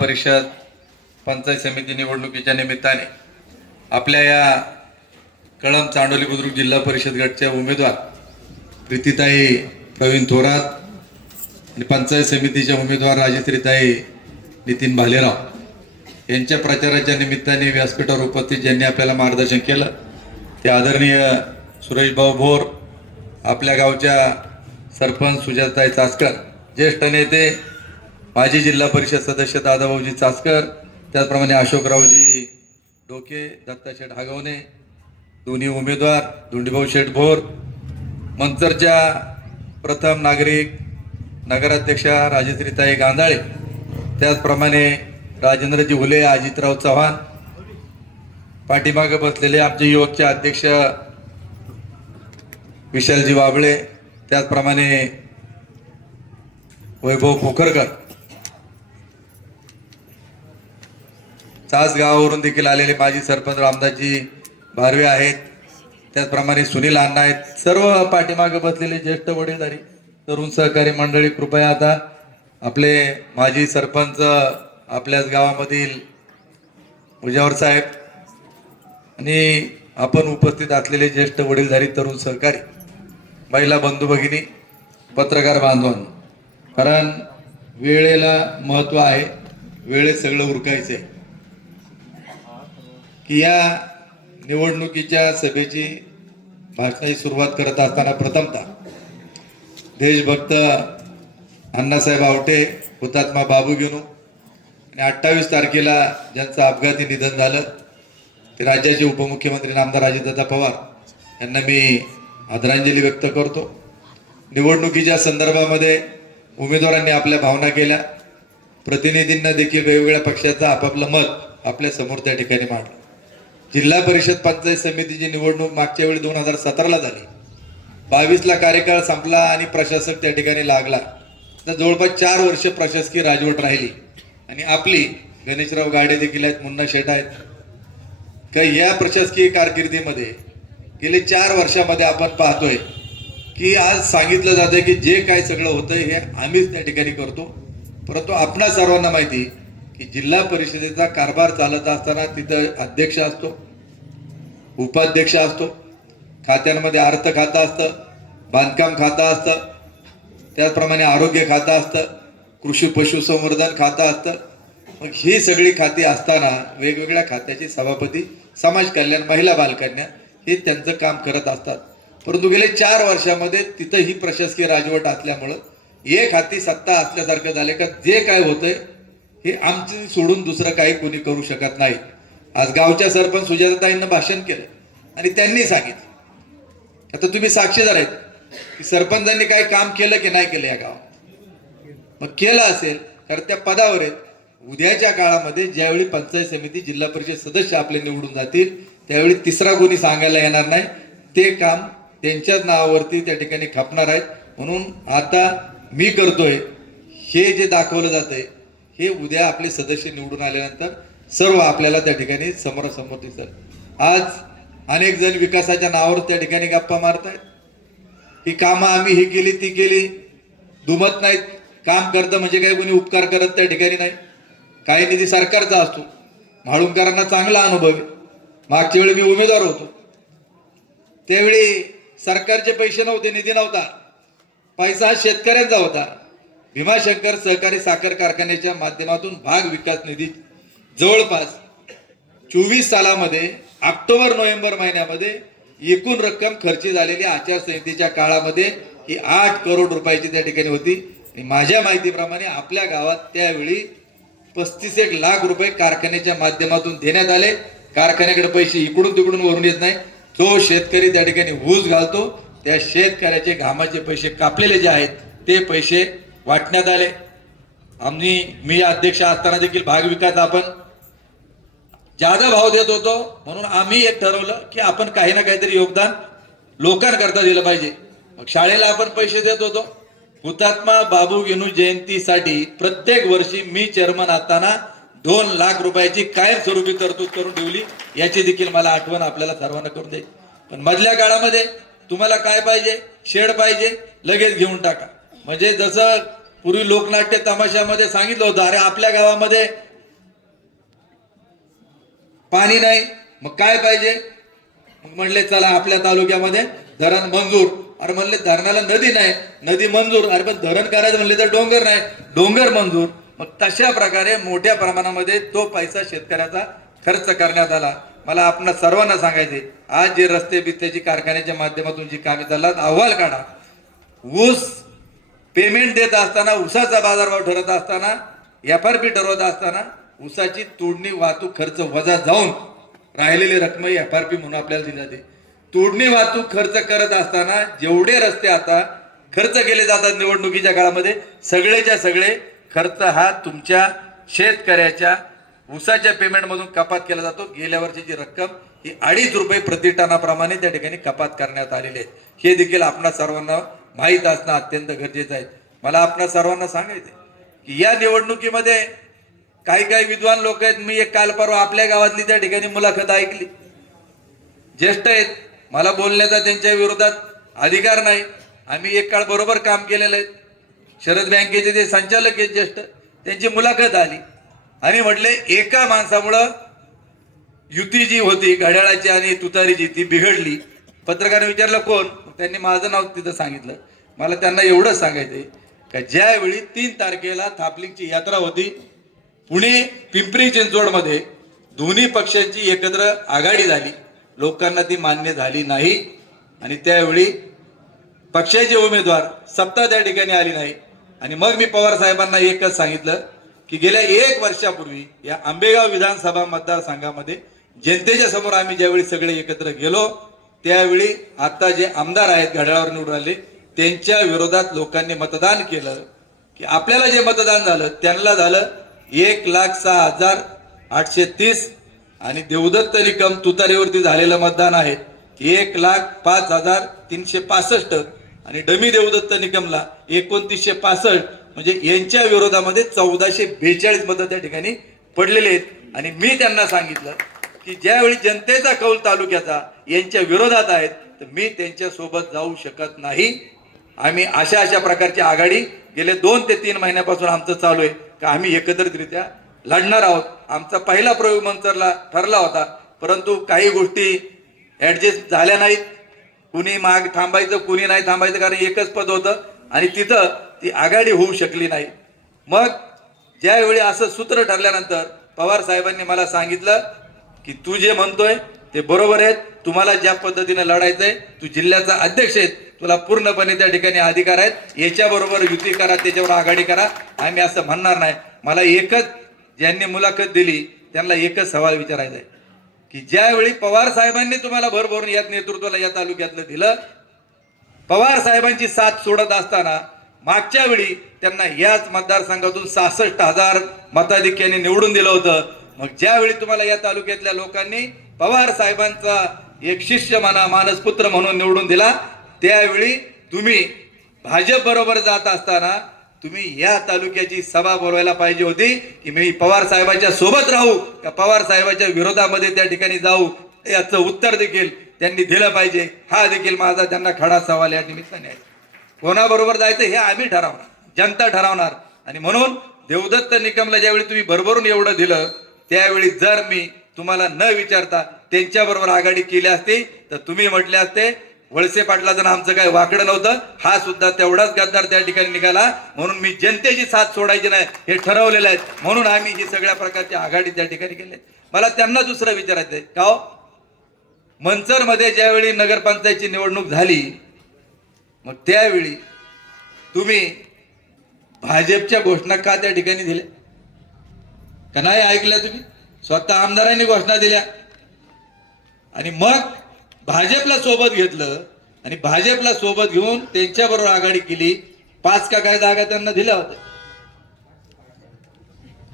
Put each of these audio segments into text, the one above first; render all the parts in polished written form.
परिषद पंचायत समिती निवडणुकीच्या निमित्ताने आपल्या या कळंब चांडोली बुद्रुक जिल्हा परिषद गटच्या उमेदवार प्रीतीताई प्रवीण थोरात आणि पंचायत समितीच्या उमेदवार राजश्रीताई नितीन भालेराव यांच्या प्रचाराच्या निमित्ताने व्यासपीठावर उपस्थित ज्यांनी आपल्याला मार्गदर्शन केलं ते आदरणीय सुरेश भाऊ भोर, आपल्या गावच्या सरपंच सुजाताई चासकर, ज्येष्ठ नेते माजी जिल्हा परिषद सदस्य दादाभाऊजी चासकर, त्याचप्रमाणे अशोकरावजी डोके, दत्ताशेठ हागवणे, दोन्ही उमेदवार धुंडीभाऊ शेठ भोर, मंचरच्या प्रथम नागरिक नगराध्यक्षा राजश्रीताई गांधाळे, त्याचप्रमाणे राजेंद्रजी हुले, अजितराव चव्हाण, पाठीमागे बसलेले आमचे युवकचे अध्यक्ष विशालजी वाबळे, त्याचप्रमाणे वैभव पोखरकर, चास गावावरून देखील आलेले माजी सरपंच रामदासजी भारवे आहेत, त्याचप्रमाणे सुनील अण्णा आहेत, सर्व पाठीमागे बसलेले ज्येष्ठ वडीलधारी तरुण सहकारी मंडळी, कृपया आता आपले माजी सरपंच आपल्याच गावामधील मुजावर साहेब आणि आपण उपस्थित असलेले ज्येष्ठ वडीलधारी तरुण सहकारी, महिला बंधू भगिनी, पत्रकार बांधवांनो, कारण वेळेला महत्व आहे, वेळेत सगळं उरकायचं आहे की या निवडणुकीच्या सभेची भाषणाची सुरुवात करत असताना प्रथमतः देशभक्त अण्णासाहेब आवटे, हुतात्मा बाबू गेनू आणि 28 तारखेला ज्यांचं अपघाती निधन झालं ते राज्याचे उपमुख्यमंत्री नामदार अजितदादा पवार यांना मी आदरांजली व्यक्त करतो. निवडणुकीच्या संदर्भामध्ये उमेदवारांनी आपल्या भावना केल्या, प्रतिनिधींना देखील वेगवेगळ्या पक्षाचं आपापलं मत आपल्या समोर त्या ठिकाणी मांडलं. जिल्हा परिषद पंचायत समितीची निवडणूक मागच्या वेळी 2017ला झाली, 22ला कार्यकाळ संपला आणि प्रशासक त्या ठिकाणी लागला. तर जवळपास 4 वर्ष प्रशासकीय राजवट राहिली आणि आपली गणेशराव गाडे देखील आहेत, मुन्ना शेठ आहेत का या प्रशासकीय कारकिर्दीमध्ये गेले 4 वर्षामध्ये आपण पाहतोय की आज सांगितलं जातं की जे काय सगळं होतं हे आम्हीच त्या ठिकाणी करतो, परंतु आपणा सर्वांना माहिती की जिल्हा परिषदेचा कारभार चालत असताना तिथं अध्यक्ष असतो, उपाध्यक्ष असतो, खात्यांमध्ये अर्थ खातं असतं, बांधकाम खातं असतं, त्याचप्रमाणे आरोग्य खातं असतं, कृषी पशुसंवर्धन खातं असतं. मग ही सगळी खाती असताना वेगवेगळ्या खात्याचे सभापती, समाज कल्याण, महिला बालकल्याण हे त्यांचं काम करत असतात. परंतु गेले 4 वर्षामध्ये तिथं ही प्रशासकीय राजवट असल्यामुळं एक हाती सत्ता असल्यासारखं झाले का जे काय होतंय हे आमचं सोडून दुसरं काही कोणी करू शकत नाही. आज गावच्या सरपंच सुजाताताईंना भाषण केलं आणि त्यांनी सांगितलं, आता तुम्ही साक्षीदार आहेत की सरपंचांनी काही काम केलं की नाही केलं या गावात. मग केलं असेल तर त्या पदावर आहेत. उद्याच्या काळामध्ये ज्यावेळी पंचायत समिती जिल्हा परिषद सदस्य आपले निवडून जातील त्यावेळी तिसरा कोणी सांगायला येणार नाही, ते काम त्यांच्याच नावावरती त्या ठिकाणी खपणार आहेत. म्हणून आता मी करतोय हे जे दाखवलं जातंय हे उद्या आपले सदस्य निवडून आल्यानंतर सर्व आपल्याला त्या ठिकाणी समोरासमोर दिसत. आज अनेक जण विकासाच्या नावावर त्या ठिकाणी गप्पा मारतायत ही कामं आम्ही ही केली ती केली, दुमत नाहीत. काम करतं म्हणजे काही कोणी उपकार करत त्या ठिकाणी नाही. काही निधी सरकारचा असतो, म्हाळुंकरांना चांगला अनुभव आहे. मागच्या वेळी मी उमेदवार होतो त्यावेळी सरकारचे पैसे नव्हते, निधी नव्हता, पैसा हा शेतकऱ्यांचा होता. भीमाशंकर सहकारी साखर कारखान्याच्या माध्यमातून भाग विकास निधी जवळपास 24 सालामध्ये ऑक्टोबर नोव्हेंबर महिन्यामध्ये एकूण रक्कम खर्ची झालेली आचारसंहितेच्या काळामध्ये ही 8 करोड रुपयाची त्या ठिकाणी होती. आणि माझ्या माहितीप्रमाणे आपल्या गावात त्यावेळी 35 लाख रुपये कारखान्याच्या माध्यमातून देण्यात आले. कारखान्याकडे पैसे इकडून तिकडून वरून येत नाही, जो शेतकरी त्या ठिकाणी ऊस घालतो त्या शेतकऱ्याचे घामाचे पैसे कापलेले जे आहेत ते पैसे वाटण्यात आले. मी अध्यक्ष असताना देखील भाग विकास आपण जादा भाव देत होतो, म्हणून आम्ही एक ठरवलं की आपण काही ना काहीतरी योगदान लोकांकरता दिलं पाहिजे. मग शाळेला आपण पैसे देत होतो. हुतात्मा बाबू गेनू जयंतीसाठी प्रत्येक वर्षी मी चेअरमन असताना 2 लाख रुपयाची कायमस्वरूपी तरतूद करून ठेवली, याची देखील मला आठवण आपल्याला सर्वांना करून द्यायची. पण मधल्या काळामध्ये तुम्हाला काय पाहिजे, शेड पाहिजे, लगेच घेऊन टाका. म्हणजे जसं पूर्वी लोकनाट्य तमाशामध्ये सांगितलं होतं, अरे आपल्या गावामध्ये पाणी नाही, मग काय पाहिजे? मग म्हणले चला आपल्या तालुक्यामध्ये धरण मंजूर. अरे म्हणले धरणाला नदी नाही, नदी मंजूर. अरे पण धरण करायचं म्हणले तर डोंगर नाही, डोंगर मंजूर. मग तशा प्रकारे मोठ्या प्रमाणामध्ये तो पैसा शेतकऱ्याचा खर्च करण्यात आला. मला आपण सर्वांना सांगायचे, आज जे रस्ते बिस्त्याची कारखान्याच्या माध्यमातून जी कामे चालतात, अहवाल काढा. ऊस पेमेंट देत असताना, ऊसाचा बाजारभाव ठरत असताना, FRP ठरवत असताना ऊसाची तोडणी वाहतूक खर्च वजा जाऊन राहिलेली रक्कम FRP म्हणून आपल्याला दिली जाते. तोडणी वाहतूक खर्च करत असताना जेवढे रस्ते आता खर्च केले जातात निवडणुकीच्या काळामध्ये, सगळेच्या सगळे खर्च हा तुमच्या शेतकऱ्याच्या ऊसाच्या पेमेंटमधून कपात केला जातो. गेल्या वर्षीची रक्कम ही 2.5 रुपये प्रति टनाप्रमाणे त्या ठिकाणी कपात करण्यात आलेली आहे. हे देखील आपणा सर्वांना माहीत असणं अत्यंत गरजेचं आहे. मला आपणा सर्वांना सांगायचं की या निवडणुकीमध्ये काही काही विद्वान लोक आहेत. मी एक काल परवा आपल्या गावातली त्या ठिकाणी मुलाखत ऐकली. ज्येष्ठ आहेत, मला बोलण्याचा त्यांच्या विरोधात अधिकार नाही. आम्ही एक काळ बरोबर काम केलेलं आहे. शरद बँकेचे ते संचालक आहेत ज्येष्ठ, त्यांची मुलाखत आली आणि म्हटले एका माणसामुळं युती जी होती घड्याळाची आणि तुतारीची ती बिघडली. पत्रकाराने विचारलं कोण? त्यांनी माझं नाव तिथं सांगितलं. मला त्यांना एवढंच सांगायचंय का ज्यावेळी 3 तारखेला थापलिंगची यात्रा होती पुणे पिंपरी चिंचवडमध्ये, दोन्ही पक्षांची एकत्र आघाडी झाली, लोकांना ती मान्य झाली नाही आणि त्यावेळी पक्षाचे उमेदवार सत्ता त्या ठिकाणी आली नाही. आणि मग मी पवार साहेबांना एकच सांगितलं की गेल्या 1 वर्षापूर्वी या आंबेगाव विधानसभा मतदारसंघामध्ये जनतेच्या समोर आम्ही ज्यावेळी सगळे एकत्र गेलो त्यावेळी आता जे आमदार आहेत घड्याळावर निवडून आले त्यांच्या विरोधात लोकांनी मतदान केलं की आपल्याला जे मतदान झालं त्यांना झालं 1,06,830 आणि देवदत्त निकम तुतारीवरती झालेलं मतदान आहे 1,05,365 आणि डमी देवदत्त निकमला 2,965. म्हणजे यांच्या विरोधामध्ये 1,442 मतं त्या ठिकाणी पडलेले आहेत. आणि मी त्यांना सांगितलं की ज्यावेळी जनतेचा कौल तालुक्याचा यांच्या विरोधात आहेत तर मी त्यांच्या सोबत जाऊ शकत नाही. आम्ही अशा प्रकारची आघाडी गेले 2 ते 3 महिन्यापासून आमचं चालू आहे का आम्ही एकत्रितरित्या लढणार आहोत. आमचा पहिला प्रयोग मंचरला ठरला होता, परंतु काही गोष्टी ऍडजस्ट झाल्या नाहीत. कुणी माग थांबायचं, कुणी नाही थांबायचं, कारण एकच पद होतं आणि तिथं ती आघाडी होऊ शकली नाही. मग ज्यावेळी असं सूत्र ठरल्यानंतर पवार साहेबांनी मला सांगितलं की तू जे म्हणतोय ते बरोबर आहे, तुम्हाला ज्या पद्धतीने लढायचंय, तू जिल्ह्याचा अध्यक्ष आहे, तुला पूर्णपणे त्या ठिकाणी अधिकार आहेत, याच्याबरोबर युती करा, त्याच्यावर आघाडी करा, आम्ही असं म्हणणार नाही. मला एकच, ज्यांनी मुलाखत दिली त्यांना एकच सवाल विचारायचा आहे की ज्यावेळी पवार साहेबांनी तुम्हाला भरभरून यात नेतृत्वाला या तालुक्यातलं दिलं, पवार साहेबांची साथ सोडत असताना मागच्या वेळी त्यांना याच मतदारसंघातून 66,000 मताधिक्याने निवडून दिलं होतं. मग ज्यावेळी तुम्हाला या तालुक्यातल्या लोकांनी पवार साहेबांचा एक शिष्य म्हणा, मानसपुत्र म्हणून निवडून दिला, त्यावेळी तुम्ही भाजप बरोबर जात असताना तुम्ही या तालुक्याची सभा बोलवायला पाहिजे होती की मी पवार साहेबांच्या सोबत राहू का पवार साहेबांच्या विरोधामध्ये त्या ठिकाणी जाऊ, याचं उत्तर देखील त्यांनी दिलं पाहिजे. हा देखील माझा त्यांना खडा सवाल या निमित्ताने आहे. कोणाबरोबर जायचं हे आम्ही ठरवणार, जनता ठरवणार. आणि म्हणून देवदत्त निकमला ज्यावेळी तुम्ही भरभरून एवढं दिलं त्यावेळी जर मी तुम्हाला न विचारता त्यांच्याबरोबर आघाडी केली असती तर तुम्ही म्हटले असते वळसे पाटलाचं आमचं काय वाकडं नव्हतं, हा सुद्धा तेवढाच गद्दार त्या ठिकाणी निघाला. म्हणून मी जनतेची साथ सोडायची नाही हे ठरवलेलं आहे. म्हणून आम्ही ही सगळ्या प्रकारची आघाडी त्या ठिकाणी केली. मला त्यांना दुसरं विचारायचंय का हो, मंचरमध्ये ज्यावेळी नगरपंचायतची निवडणूक झाली मग त्यावेळी तुम्ही भाजपच्या घोषणा का त्या ठिकाणी दिल्या का नाही ऐकल्या? तुम्ही स्वतः आमदारांनी घोषणा दिल्या आणि मग भाजपला सोबत घेतलं आणि भाजपला सोबत घेऊन त्यांच्याबरोबर आघाडी केली. 5 का काय जागा त्यांना दिल्या होत्या.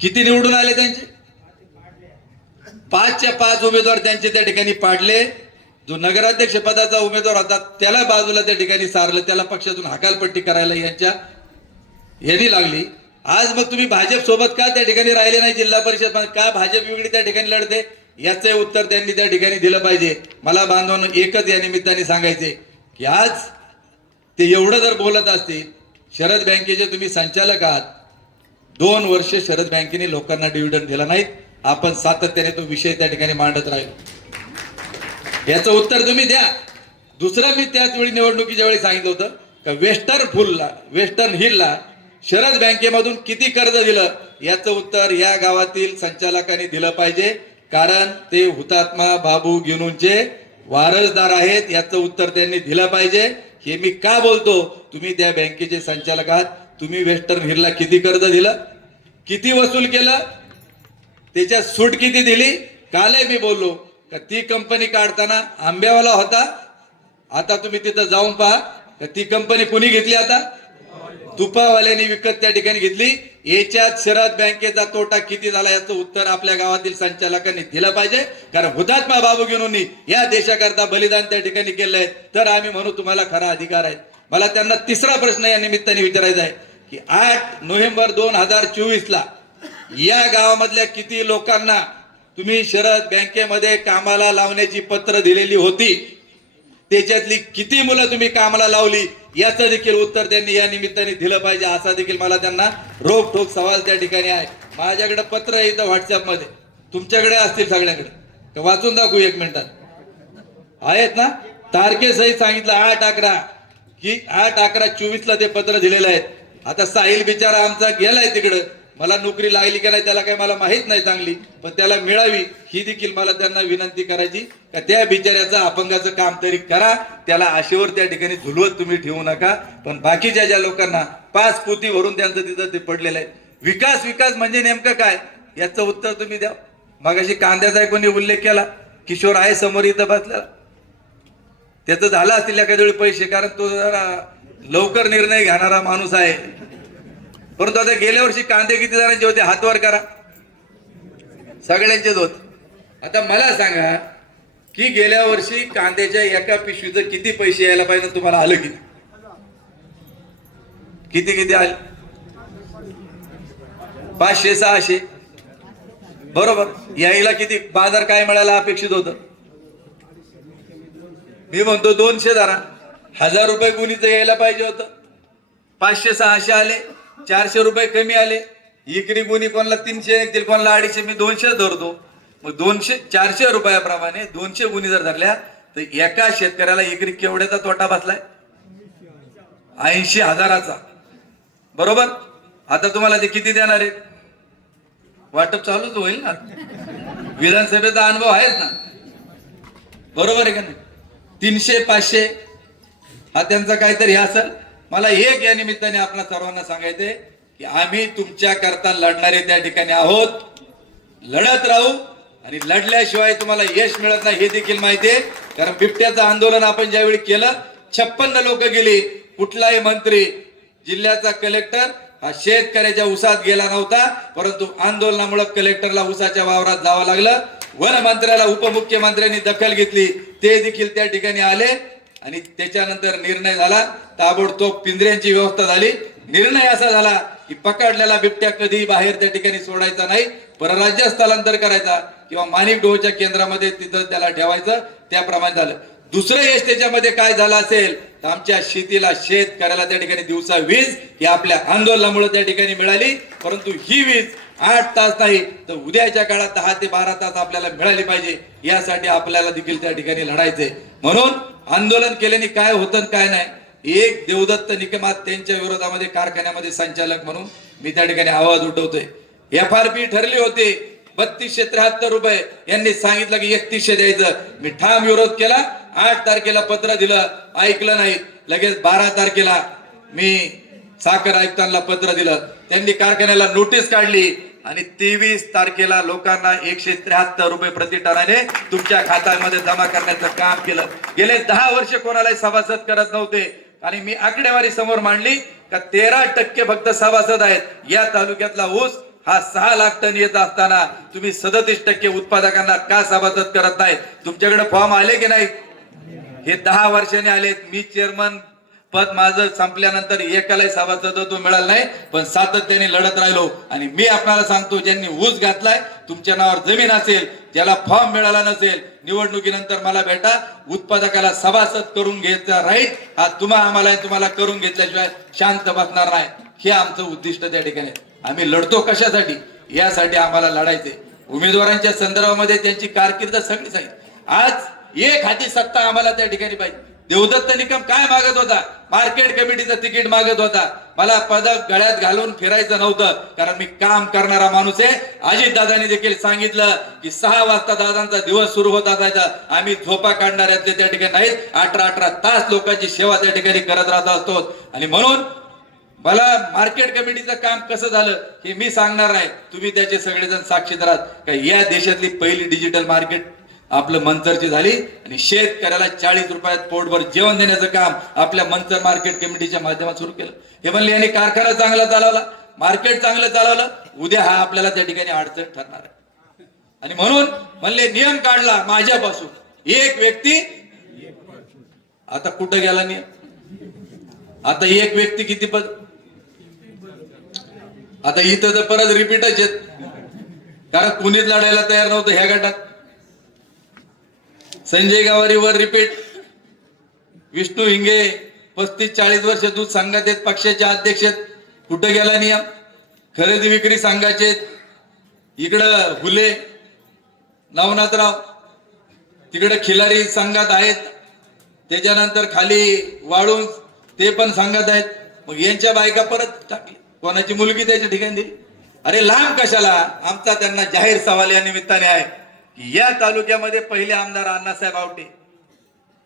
किती निवडून आले त्यांचे? 5च्या 5 उमेदवार त्यांचे त्या ठिकाणी पाडले. जो नगराध्यक्ष पदाचा उमेदवार होता त्याला बाजूला त्या ठिकाणी सारलं, त्याला पक्षातून हकालपट्टी करायला यांनी लागली. आज मग तुम्ही भाजप सोबत का त्या ठिकाणी राहिले नाही? जिल्हा परिषद का भाजप वेगळी त्या ठिकाणी लढते? याचे उत्तर त्यांनी त्या ठिकाणी दिलं पाहिजे. मला बांधवांनो एकच या निमित्ताने सांगायचे की आज ते एवढं जर बोलत असतील, शरद बँकेचे तुम्ही संचालक आहात, 2 वर्ष शरद बँकेने लोकांना डिव्हिडंड दिला नाहीत. आपण सातत्याने तो विषय त्या ठिकाणी मांडत राहिलो. याचं उत्तर तुम्ही द्या. दुसरं मी त्याच वेळी निवडणुकीच्या वेळी सांगितलं होतं का वेस्टर्न हिलला शरद बँकेमधून किती कर्ज दिलं याचं उत्तर या गावातील संचालकांनी दिलं पाहिजे, कारण ते हुतात्मा बाबू गिनूंचे वारसदार आहेत. याचं उत्तर त्यांनी दिलं पाहिजे. हे मी का बोलतो, तुम्ही त्या बँकेचे संचालक आहात. तुम्ही वेस्टर्न हिलला किती कर्ज दिलं, किती वसूल केलं, त्याच्या सूट किती दिली. कालही मी बोललो का ती कंपनी काढताना आंब्यावाला होता. आता तुम्ही तिथं जाऊन पहा का ती कंपनी कुणी घेतली, आता तुपावाल्यांनी विकत त्या ठिकाणी घेतली. याच्यात शरद बँकेचा तोटा किती झाला याचं उत्तर आपल्या गावातील संचालकांनी दिलं पाहिजे, कारण हुतात्मा बाबू गिनूंनी या देशाकरता बलिदान त्या ठिकाणी केलंय. तर आम्ही म्हणू तुम्हाला खरा अधिकार आहे. मला त्यांना तिसरा प्रश्न या निमित्ताने विचारायचा आहे की 8 नोव्हेंबर 2024 ला या गावामधल्या किती लोकांना तुम्ही शरद बँकेमध्ये कामाला लावण्याची पत्र दिलेली होती, त्याच्यातली किती मुलं तुम्ही कामाला लावली याचं देखील उत्तर त्यांनी या निमित्ताने दिलं पाहिजे. असा देखील मला त्यांना रोखठोक सवाल त्या ठिकाणी आहे. माझ्याकडे पत्र आहे इथं व्हॉट्सअप मध्ये, तुमच्याकडे असतील सगळ्यांकडे, वाचून दाखवू 1 मिनिटात. आहेत ना, तारखेसहित सांगितलं 8/11 की 8/11/24 ला ते पत्र दिलेलं आहे. आता साहिल बिचारा आमचा गेलाय तिकडं, मला नोकरी लागली का नाही त्याला काही मला माहित नाही चांगली, पण त्याला मिळावी ही देखील मला त्यांना विनंती करायची का त्या बिचाऱ्याचं अपंगाचं काम तरी करा. त्याला आशेवर त्या ठिकाणी झुलवत तुम्ही ठेवू नका. पण बाकीच्या ज्या लोकांना 5 पोती भरून त्यांचं तिथं ते पडलेलं आहे. विकास म्हणजे नेमकं काय याचं उत्तर तुम्ही द्या. मगाशी कांद्याचा कोणी उल्लेख केला, किशोर आहे समोर इथं बसलेला, त्याचं झालं असतील एखाद्या वेळी पैसे, कारण तो जरा लवकर निर्णय घेणारा माणूस आहे. परंतु आता गेल्या वर्षी कांदे किती जणांचे होते हातवर करा, सगळ्यांचेच होते. आता मला सांगा की गेल्या वर्षी कांद्याच्या एका पिशवीचं किती पैसे यायला पाहिजे, तुम्हाला आलं किती आले? 500-600 बरोबर. यायला किती बाजार काय मिळायला अपेक्षित होतं? मी म्हणतो 200 धरा, 1000 रुपये गुणीचं यायला पाहिजे होतं. 500-600 आले, 400 रुपये कमी आले. इकरी गुणी कोणाला 300 येतील, कोणाला 250, मी 200 धरतो. मग 400 रुपयाप्रमाणे 200 गुणी जर धरल्या तर एका शेतकऱ्याला एकरी केवढ्याचा तोटा बसलाय? 80,000चा. बरोबर. आता तुम्हाला ते किती देणार आहे? वाटप चालूच होईल ना, विधानसभेचा अनुभव आहेच ना, बरोबर आहे का नाही? 300-500 हा त्यांचा काहीतरी असेल. मला एक या निमित्ताने आपल्या सर्वांना सांगायचंय की आम्ही तुमच्या करता लढणारे त्या ठिकाणी आहोत, लढत राहू, आणि लढल्याशिवाय तुम्हाला यश मिळत नाही हे देखील माहिती आहे. कारण बिबट्याचं आंदोलन आपण ज्यावेळी केलं 56 लोक गेली, कुठलाही मंत्री, जिल्ह्याचा कलेक्टर हा शेतकऱ्याच्या उसात गेला नव्हता, परंतु आंदोलनामुळे कलेक्टरला उसाच्या वावरात जावं लागलं. वन मंत्र्याला उपमुख्यमंत्र्यांनी दखल घेतली, ते देखील त्या ठिकाणी आले आणि त्याच्यानंतर निर्णय झाला. ताबडतोब पिंजऱ्यांची व्यवस्था झाली. निर्णय असा झाला की पकडलेला बिबट्या कधी बाहेर त्या ठिकाणी सोडायचा नाही, परराज्यात स्थलांतर करायचा किंवा माणिक डोहच्या केंद्रामध्ये तिथं त्याला ठेवायचं. त्याप्रमाणे झालं. दुसरं यश त्याच्यामध्ये काय झालं असेल तर आमच्या शेतीला, शेतकऱ्याला त्या ठिकाणी दिवसा वीज ही आपल्या आंदोलनामुळे त्या ठिकाणी मिळाली. परंतु ही वीज 8 तास नाही तर उद्याच्या काळात 10 ते 12 तास आपल्याला मिळाली पाहिजे. यासाठी आपल्याला देखील त्या ठिकाणी लढायचंय. म्हणून आंदोलन केल्याने काय होतं काय नाही, एक देवदत्त निकमात त्यांच्या विरोधामध्ये कारखान्यामध्ये संचालक म्हणून मी त्या ठिकाणी आवाज उठवतोय. FRP ठरली होती 3273 रुपये, यांनी सांगितलं की 3100 द्यायचं. मी ठाम विरोध केला. 8 तारखेला पत्र दिलं, ऐकलं नाही. लगेच 12 तारखेला मी साखर आयुक्तांना पत्र दिलं, त्यांनी कारखान्याला नोटीस काढली आणि 23 तारखेला लोकांना 173 रुपये प्रति टनाने तुमच्या खात्यामध्ये जमा करण्याचं काम केलं. गेले 10 वर्ष कोणालाही सभासद करत नव्हते आणि मी आकडेवारी समोर मांडली का 13% फक्त सभासद आहेत. या तालुक्यातला ऊस हा 6 लाख टन येत असताना तुम्ही 37% उत्पादकांना का सभासद करत नाही? तुमच्याकडे फॉर्म आले की नाही? हे 10 वर्षांनी आलेत. मी चेअरमन पद माझं संपल्यानंतर एकालाही सभासदत्व मिळालं नाही, पण सातत्याने लढत राहिलो. आणि मी आपल्याला सांगतो, ज्यांनी ऊस घातलाय, तुमच्या नावावर जमीन असेल, ज्याला फॉर्म मिळाला नसेल, निवडणुकीनंतर मला भेटा. उत्पादकाला सभासद करून घ्यायचा राईट हा तुम्हाला करून घेतल्याशिवाय शांत बसणार नाही. हे आमचं उद्दिष्ट त्या ठिकाणी. आम्ही लढतो कशासाठी? यासाठी आम्हाला लढायचे. उमेदवारांच्या संदर्भामध्ये त्यांची कारकीर्द सगळी सांगितली। आज एक हाती सत्ता आम्हाला त्या ठिकाणी पाहिजे। देवदत्त निकम काय मागत होता? मार्केट कमिटीचं तिकीट मागत होता। मला पदक गळ्यात घालून फिरायचं नव्हतं, कारण मी काम करणारा माणूस आहे। अजित दादांनी देखील सांगितलं की 6 वाजता दादांचा दिवस सुरू होत असायचा, आम्ही झोपा काढणाऱ्यातले त्या ठिकाणी नाहीत, 18 तास लोकांची सेवा त्या ठिकाणी करत राहत असतो। आणि म्हणून मला मार्केट कमिटीचं काम कसं झालं हे मी सांगणार आहे, तुम्ही त्याचे सगळेजण साक्षीदार आहात का या देशातली पहिली डिजिटल मार्केट आपलं मंचरची झाली आणि शेतकऱ्याला 40 रुपयात पोटभर जेवण देण्याचं काम आपल्या मंचर मार्केट कमिटीच्या माध्यमातून सुरू केलं। हे म्हणले यांनी कारखाना चांगला चालवला, मार्केट चांगलं चालवलं, उद्या हा आपल्याला त्या ठिकाणी अडचण ठरणार आहे। आणि म्हणून म्हणले नियम काढला माझ्यापासून, एक व्यक्ती, आता कुठं गेला नियम? आता एक व्यक्ती किती पद? आता इथं तर परत रिपीटच आहेत, कारण कुणीच लढायला तयार नव्हतं ह्या गटात। संजय गावारीवर रिपीट, विष्णू हिंगे 35-40 वर्ष दूध संघात आहेत, पक्षाचे अध्यक्ष आहेत, कुठं गेला नियम? खरेदी विक्री संघाचे इकडं हुले नवनाथराव, तिकडे खिलारी संघात आहेत, त्याच्यानंतर खाली वाळून ते पण संघात आहेत। मग यांच्या बायका परत टाकली, कोणाची मुलगी त्याच्या ठिकाणी दिली। अरे लांब कशाला? आमचा त्यांना जाहीर सवाल या निमित्ताने आहे की या तालुक्यामध्ये पहिले आमदार अण्णासाहेब आवटे,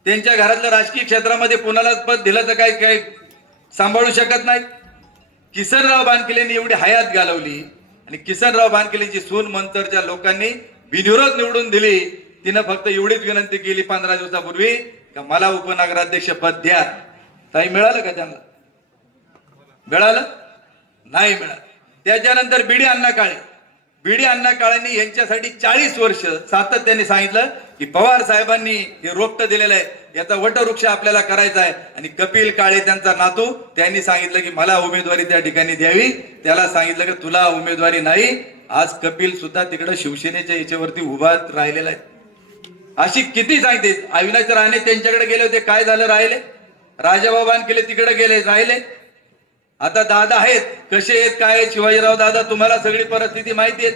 त्यांच्या घरातलं राजकीय क्षेत्रामध्ये कोणालाच पद दिलं तर काय सांभाळू शकत नाही। किसनराव बानकिलेंनी एवढी हयात घालवली आणि किसनराव बानकिलेंची सून मंचरच्या लोकांनी बिनविरोध निवडून दिली। तिनं फक्त एवढीच विनंती केली 15 दिवसापूर्वी का मला उपनगराध्यक्ष पद द्या। ताई मिळालं का त्यांना? मिळालं नाही मिळालं। त्याच्यानंतर बीडी अण्णा काळेंनी यांच्यासाठी 40 वर्ष सातत्याने सांगितलं की पवार साहेबांनी हे रोपटं दिलेलं आहे, याचा वटवृक्ष आपल्याला करायचा आहे। आणि कपिल काळे त्यांचा नातू, त्यांनी सांगितलं की मला उमेदवारी त्या ठिकाणी द्यावी। त्याला सांगितलं की तुला उमेदवारी नाही। आज कपिल सुद्धा तिकडे शिवसेनेच्या याच्यावरती उभा राहिलेला आहे। अशी किती सांगते। अविनाश राणे त्यांच्याकडे गेले होते, काय झालं? राहिले। राजाभाऊ बानकिले तिकडे गेले, राहिले। आता दादा आहेत, कसे आहेत काय? शिवाजीराव दादा, तुम्हाला सगळी परिस्थिती माहिती आहे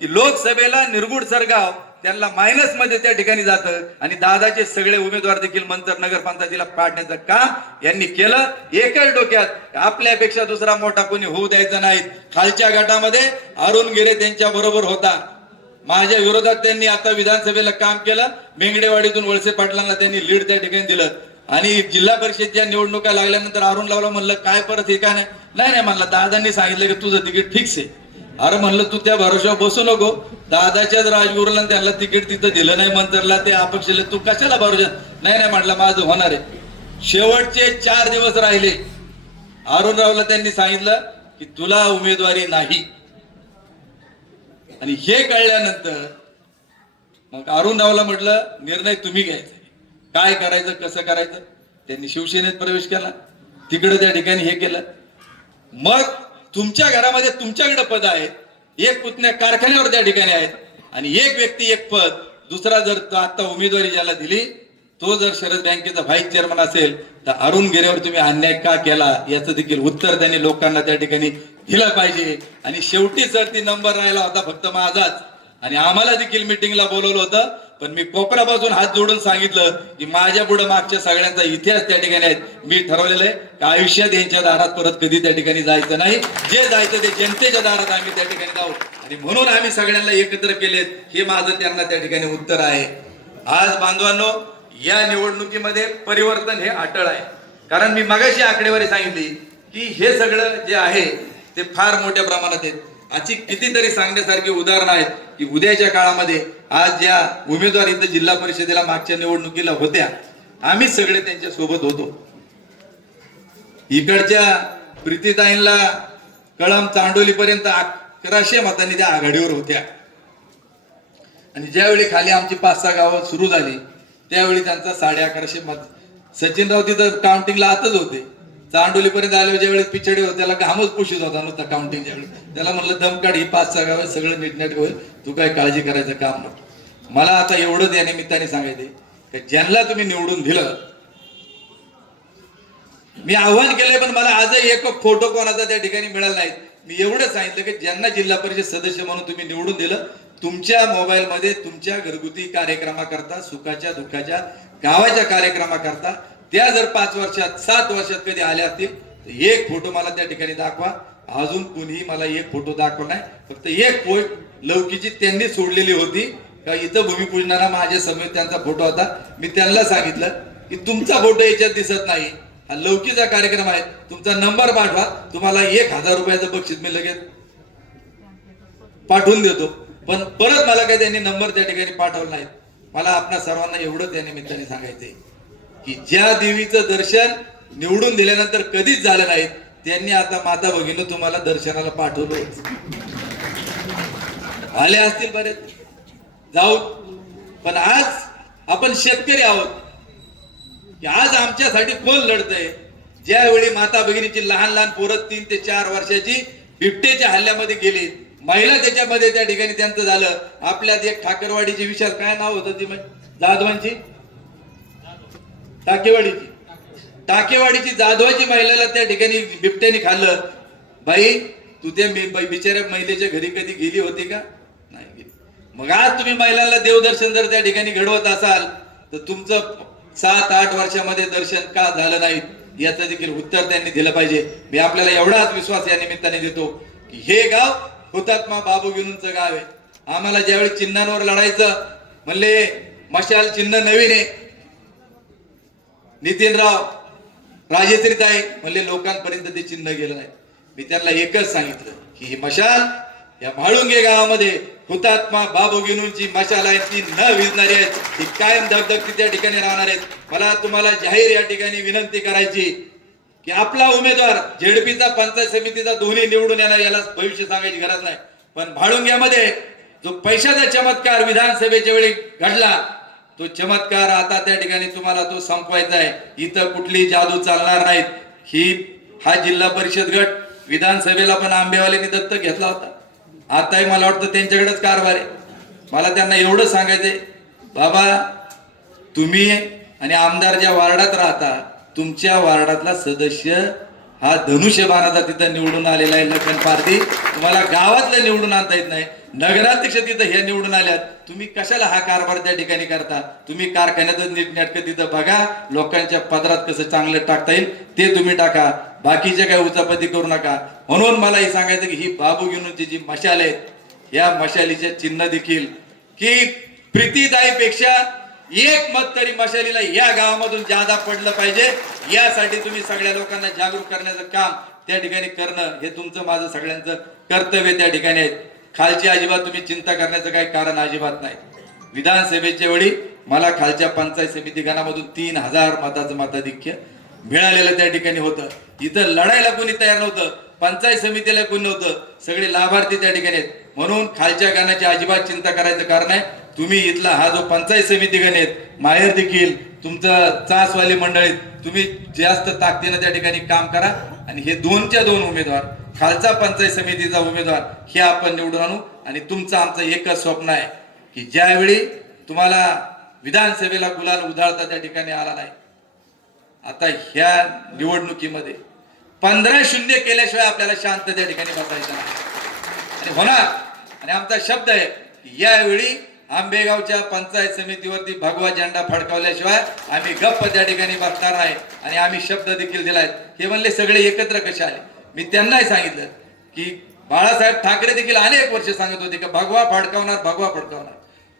की लोकसभेला निरगुड सरगाव त्यांना मायनस मध्ये त्या ठिकाणी जातं आणि दादाचे सगळे उमेदवार देखील मंचर नगरपंचायतीला पाडण्याचं काम यांनी केलं। एकच डोक्यात, आपल्यापेक्षा दुसरा मोठा कोणी होऊ द्यायचा नाही। खालच्या गटामध्ये अरुण गिरे त्यांच्या बरोबर होता, माझ्या विरोधात त्यांनी आता विधानसभेला काम केलं। मेंगडेवाडीतून वळसे पाटलांना त्यांनी लीड त्या ठिकाणी दिलं आणि जिल्हा परिषदच्या निवडणुका लागल्यानंतर अरुण लावला, म्हणलं काय परत हे का नाही म्हणलं, दादांनी सांगितलं की तुझं तिकीट फिक्स आहे। अरे म्हणलं तू त्या भरोश्यावर बसू नको, दादाच्याच राजगुरूला त्यांना तिकीट तिथं दिलं नाही मंचरला, ते अपक्षले, तू कशाला भरोशा? नाही म्हणलं माझं होणार आहे। शेवटचे 4 दिवस राहिले, अरुण रावला त्यांनी सांगितलं की तुला उमेदवारी नाही। आणि हे कळल्यानंतर मग अरुण रावला म्हटलं निर्णय तुम्ही घ्यायचा, काय करायचं कसं करायचं। त्यांनी शिवसेनेत प्रवेश केला, तिकडे त्या ठिकाणी हे केलं। मग तुमच्या घरामध्ये तुमच्याकडे पद आहेत, एक पुतण्या कारखान्यावर त्या ठिकाणी आहेत आणि एक व्यक्ती एक पद, दुसरा जर आता उमेदवारी ज्याला दिली तो जर शरद बँकेचा व्हाईस चेअरमन असेल तर अरुण गिरेवर तुम्ही अन्याय का केला याचं देखील उत्तर त्यांनी लोकांना त्या ठिकाणी दिलं पाहिजे। आणि शेवटी सर ती नंबर राहिला होता फक्त माझाच, आणि आम्हाला देखील मिटिंगला बोलवलं होतं, पण मी कोपरापासून हात जोडून सांगितलं की माझ्या पुढे मागच्या सगळ्यांचा इतिहास त्या ठिकाणी आहे। मी ठरवलेलं आहे की आयुष्यात यांच्या दारात परत कधी त्या ठिकाणी जायचं नाही, जे जायचं ते जनतेच्या दारात आम्ही त्या ठिकाणी जाऊ, आणि म्हणून आम्ही सगळ्यांना एकत्र केलेत, हे माझं त्यांना त्या ठिकाणी उत्तर आहे। आज बांधवांनो, या निवडणुकीमध्ये परिवर्तन हे अटळ आहे, कारण मी मगाशी आकडेवारी सांगितली की हे सगळं जे आहे ते फार मोठ्या प्रमाणात आहे। अशी कितीतरी सांगण्यासारखी उदाहरणं आहेत की उद्याच्या काळामध्ये आज ज्या उमेदवार इथं जिल्हा परिषदेला मागच्या निवडणुकीला होत्या, आम्ही सगळे त्यांच्या सोबत होतो। इकडच्या प्रीतीताईंना कळम चांडोली पर्यंत 1100 मतांनी त्या आघाडीवर होत्या, आणि ज्यावेळी खाली आमची 5-6 गावं सुरू झाली त्यावेळी त्यांचा 1150 मत। सचिनराव तिथं काउंटिंगला आतच होते, चांडोली पर्यंत आले ज्यावेळी पिछडे होते, त्याला घामच पुशीत होता नुसता काउंटिंग ज्यावेळी। त्याला म्हणलं दमकाड, ही 5-6 गाव सगळं नीटनेट होईल, तू काय काळजी करायचं काम नको। मला आता एवढंच या निमित्ताने सांगायचे की ज्यांना तुम्ही निवडून दिलं, मी आव्हान केलंय पण मला आजही एक फोटो कोणाचा त्या ठिकाणी मिळाला नाही। मी एवढं सांगितलं की ज्यांना जिल्हा परिषद सदस्य म्हणून तुम्ही निवडून दिलं तुमच्या मोबाईलमध्ये तुमच्या घरगुती कार्यक्रमाकरता, सुखाच्या दुःखाच्या गावाच्या कार्यक्रमाकरता त्या जर 5 वर्षात 7 वर्षात कधी आल्या असतील तर एक फोटो मला त्या ठिकाणी दाखवा. अजून कुणीही मला एक फोटो दाखवा नाही. फक्त एक पोस्ट लौकीची त्यांनी सोडलेली होती का इथं भूमिपूजनाला माझ्या समोर त्यांचा फोटो होता. मी त्यांना सांगितलं की तुमचा फोटो याच्यात दिसत नाही, हा लौकीचा कार्यक्रम आहे, तुमचा नंबर पाठवा, तुम्हाला 1000 रुपयाचं बक्षीस मी लगेच पाठवून देतो. पण परत मला काही त्यांनी नंबर त्या ठिकाणी पाठवला नाही. मला आपल्या सर्वांना एवढं त्या निमित्ताने सांगायचंय की ज्या देवीचं दर्शन निवडून दिल्यानंतर कधीच झालं नाही, त्यांनी आता माता भगिनी तुम्हाला दर्शनाला पाठवलं. आले असतील बरेच जाऊन, पण आज आपण शेतकरी आहोत की आज आमच्यासाठी कोण लढतंय. ज्यावेळी माता भगिनीची लहान लहान पोरं 3 ते 4 वर्षाची बिबटेच्या हल्ल्यामध्ये गेली, महिला त्याच्यामध्ये त्या ठिकाणी त्यांचं झालं. आपल्यात एक ठाकरवाडीची विशाल काय नाव होतं ती जाधवांची, टाकेवाडीची जाधवाची महिलेला त्या ठिकाणी बिबट्याने खाल्लं. बाई तू त्या बिचाऱ्या महिलेच्या घरी कधी गेली होती का? नाही गेली. मग आज तुम्ही महिलांना देवदर्शन जर त्या ठिकाणी घडवत असाल तर तुमचं 7-8 वर्षामध्ये दर्शन का झालं नाही याचं देखील उत्तर त्यांनी दिलं पाहिजे. मी आपल्याला एवढाच विश्वास या निमित्ताने देतो की हे गाव हुतात्मा बाबू गिनूंचं गाव आहे. आम्हाला ज्यावेळी चिन्हांवर लढायचं म्हणले, मशाल चिन्ह नवीन आहे, नितीनराव राजेश्रीताई म्हणले लोकांपर्यंत ते चिन्ह गेलं नाही. मी त्यांना एकच सांगितलं की ही मशाल या म्हाळुंगे गावामध्ये हुतात्मा बाबू गिनूंची मशाल आहे, ती न विझणारी आहे, ती कायम धगधगती त्या ठिकाणी राहणार आहेत. मला तुम्हाला जाहीर या ठिकाणी विनंती करायची की आपला उमेदवार झेडपीचा, पंचायत समितीचा दोन्ही निवडून येणार, याला भविष्य सांगायची गरज नाही. पण म्हाळुंग्यामध्ये जो पैशाचा चमत्कार विधानसभेच्या वेळी घडला, तो चमत्कार आता त्या ठिकाणी तुम्हाला तो संपवायचा आहे. इथं कुठली जादू चालणार नाहीत. हा जिल्हा परिषद गट विधानसभेला पण आंबेवाल्यांनी दत्तक घेतला होता. आताही मला वाटतं त्यांच्याकडेच कारभार आहे. मला त्यांना एवढं सांगायचंय, बाबा तुम्ही आणि आमदार ज्या वार्डात राहता, तुमच्या वार्डातला सदस्य हा धनुष्यबाणाचा तिथं निवडून आलेला आहे, लखन पारधी. तुम्हाला गावातलं निवडून आणता येत नाही, नगराध्यक्ष तिथं हे निवडून आल्यात, तुम्ही कशाला हा कारभार त्या ठिकाणी करता? तुम्ही कारखान्यातच नीटनेटकं तिथं बघा, लोकांच्या पदरात कसं चांगलं टाकता येईल ते तुम्ही टाका, बाकीच्या काय उचापती करू नका. म्हणून मला हे सांगायचं की ही बाबू गिनूंची जी मशाल आहे, या मशालीचे चिन्ह देखील की प्रीतीदाईपेक्षा 1 मत तरी मशालीला या गावामधून जादा पडलं पाहिजे, यासाठी तुम्ही सगळ्या लोकांना जागरूक करण्याचं काम त्या ठिकाणी करणं हे तुमचं माझं सगळ्यांचं कर्तव्य त्या ठिकाणी आहे. खालची अजिबात तुम्ही चिंता करण्याचं काही कारण अजिबात नाही. विधानसभेच्या वेळी मला खालच्या पंचायत समिती गणामधून 3000 मताचं मताधिक्य मिळालेलं त्या ठिकाणी होतं. इथं लढायला कोणी तयार नव्हतं, पंचायत समितीला कोणी नव्हतं, सगळे लाभार्थी त्या ठिकाणी आहेत. म्हणून खालच्या गणाची अजिबात चिंता करायचं कारण आहे. तुम्ही इथला हा जो पंचायत समिती गण आहेत, माहेर देखील तुमचं चासवाली मंडळीत तुम्ही जास्त ताकदीनं त्या ठिकाणी काम करा आणि हे 2च्या 2 उमेदवार, खालचा पंचायत समितीचा उमेदवार हे आपण निवडून आणू. आणि तुमचं आमचं एकच स्वप्न आहे की ज्यावेळी तुम्हाला विधानसभेला गुलाल उधळता त्या ठिकाणी आला नाही, आता ह्या निवडणुकीमध्ये 15-0 केल्याशिवाय आपल्याला शांत त्या ठिकाणी बसायचं नाही आणि होणार. आणि आमचा शब्द आहे की यावेळी आंबेगावच्या पंचायत समितीवरती भगवा झेंडा फडकावल्याशिवाय आम्ही गप्प त्या ठिकाणी बसणार नाही. आणि आम्ही शब्द देखील दिलाय. हे म्हणले सगळे एकत्र कसे आले? मी त्यांनाही सांगितलं की बाळासाहेब ठाकरे देखील अनेक वर्ष सांगत होते की भगवा फडकावणार,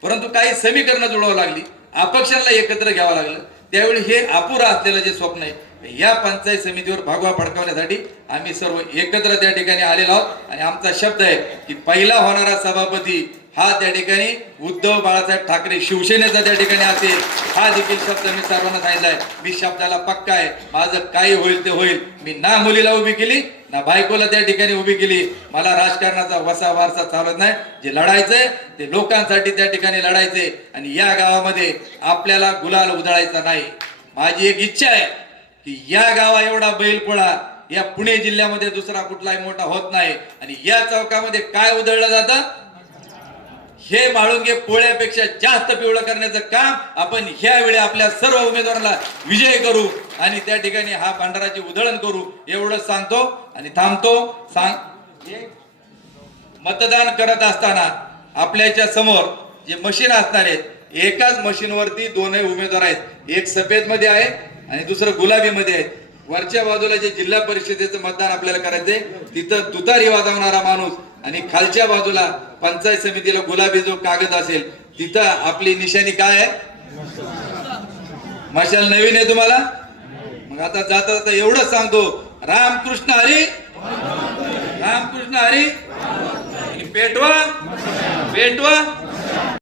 परंतु काही समीकरणं जुळवावं लागली, अपक्षांना एकत्र घ्यावं लागलं. त्यावेळी हे अपुरा असलेलं जे स्वप्न आहे, या पंचायत समितीवर भगवा फडकावण्यासाठी आम्ही सर्व एकत्र त्या ठिकाणी आलेलो आहोत. आणि आमचा शब्द आहे की पहिला होणारा सभापती हा त्या ठिकाणी उद्धव बाळासाहेब ठाकरे शिवसेनेचा त्या ठिकाणी असेल, हा देखील शब्द मी सर्वांना सांगितलाय. मी शब्दाला पक्का आहे. माझं काही होईल ते होईल. मी ना मुलीला उभी केली ना बायकोला त्या ठिकाणी उभी केली. मला राजकारणाचा वसा वारसा चालत नाही. जे लढायचंय ते लोकांसाठी त्या ठिकाणी लढायचंय आणि या गावामध्ये आपल्याला गुलाल उधळायचा नाही. माझी एक इच्छा आहे की या गावा एवढा बैलपोळा या पुणे जिल्ह्यामध्ये दुसरा कुठलाही मोठा होत नाही. आणि या चौकामध्ये काय उधळलं जातं, हे म्हाळुंगे पोळ्यापेक्षा जास्त पिवळं करण्याचं काम आपण ह्या वेळी आपल्या सर्व उमेदवारांना विजय करू आणि त्या ठिकाणी हा भंडाराची उधळण करू, एवढं सांगतो आणि थांबतो. मतदान करत असताना आपल्याच्या समोर जे मशीन असणार आहेत, एकाच मशीनवरती दोनही उमेदवार आहेत. एक सफेद मध्ये आहे आणि दुसरं गुलाबी मध्ये आहे. वरच्या बाजूला जे जिल्हा परिषदेचं मतदान आपल्याला करायचंय तिथं तुतारी वाजवणारा माणूस आणि खालच्या बाजूला पंचायत समितीला गुलाबी जो कागद असेल तिथं आपली निशाणी काय आहे? मशाल नवीन आहे तुम्हाला? मग आता जाता जाता एवढंच सांगतो, रामकृष्ण हरी, रामकृष्ण हरी. पेटवा पेटवा.